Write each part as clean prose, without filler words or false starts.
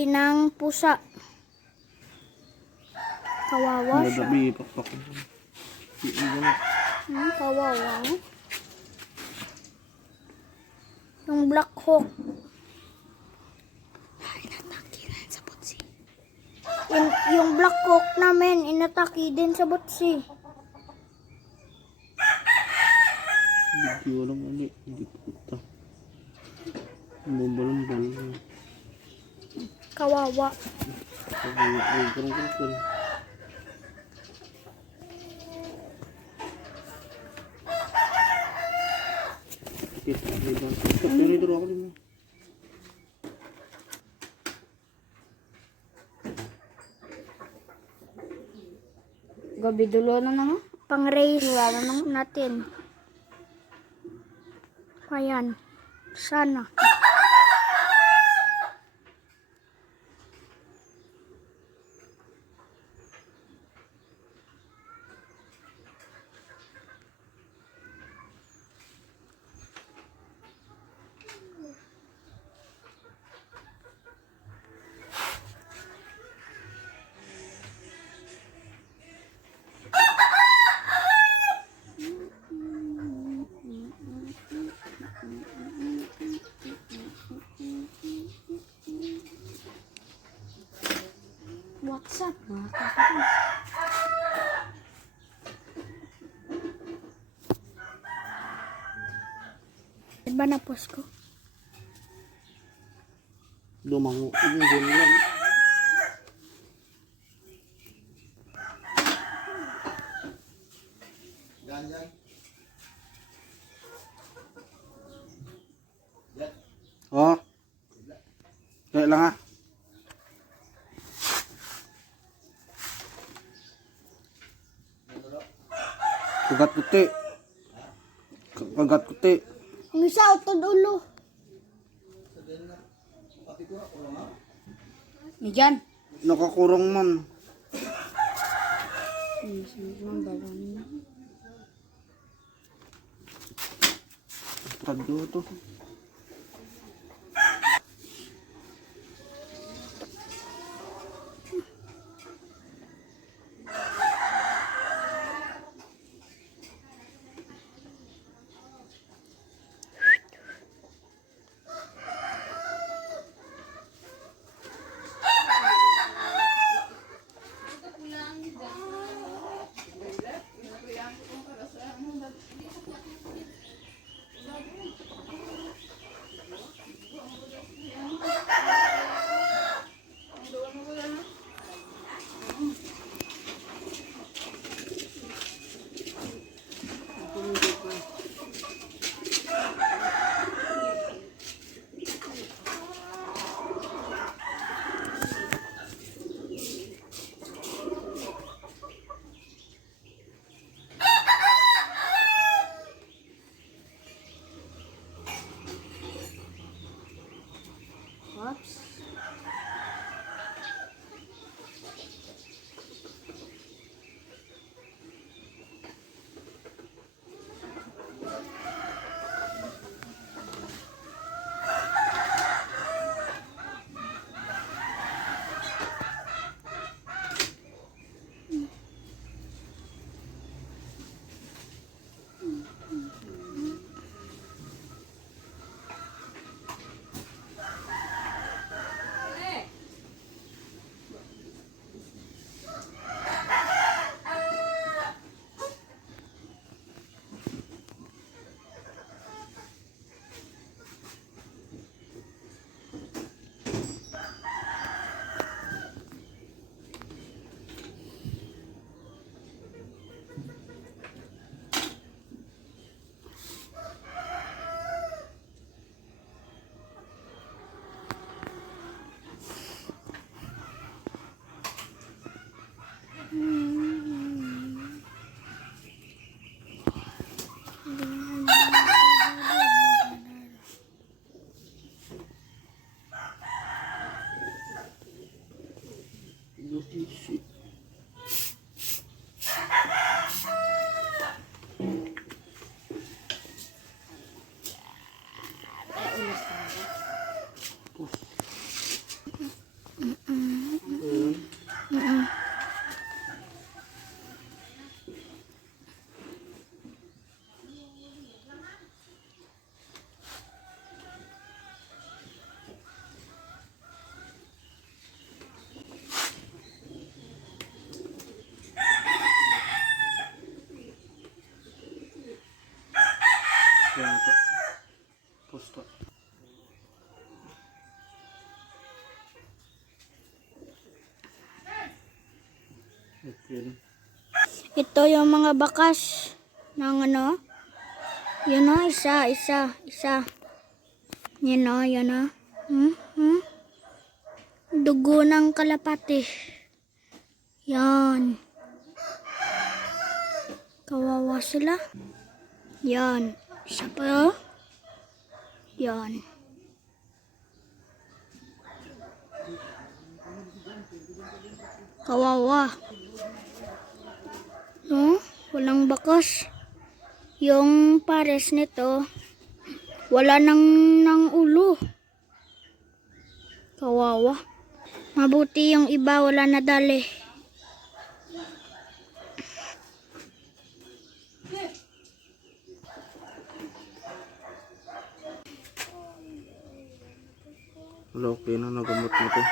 inatake ng pusa. Kawawa siya. Kawawa. Yung Black Hawk. Inatake rin sa butsi. Yung Black Hawk namin, inatake din sa butsi. Video lang ulit. Hindi puta. Bumbalong-balong. Kawawa. Ay, karong-karong. Pero ito ako din mo. Gabi dulo na naman. Pang-race natin. Ayan. Sana. What's up, mga kapatid? Diba na post ko? Lumango. Yung game lang. Oh. Kaya lang ah. Kagat kuti. Kagat kuti. Ang isa, utod ulo. Migan. Nakakurong man. Radyo to. Oops. Okay na to. Pusto. Okay. Ito yung mga bakas ng ano. Yun o, isa. Yun o. Dugo ng kalapati. Yan. Kawawa sila. Yan. Isa pa o. Yan. Kawawa. No? Walang bakas. Yung pares nito, wala ng ulo. Kawawa. Mabuti yung iba wala nadali. Wala, okay na, nagamot na to.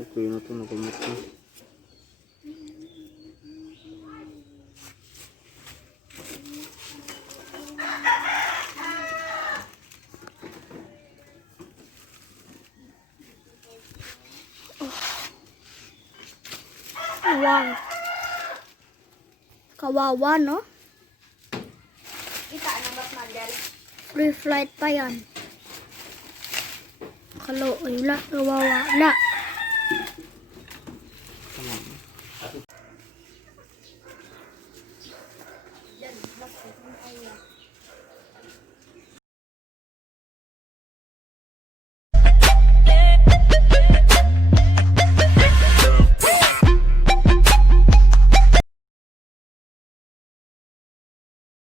Okay na to, nagamot na. Wow. Kawawa, no? Kita na ba't madal? Free flight pa yan. Wala, kawawa. Wala.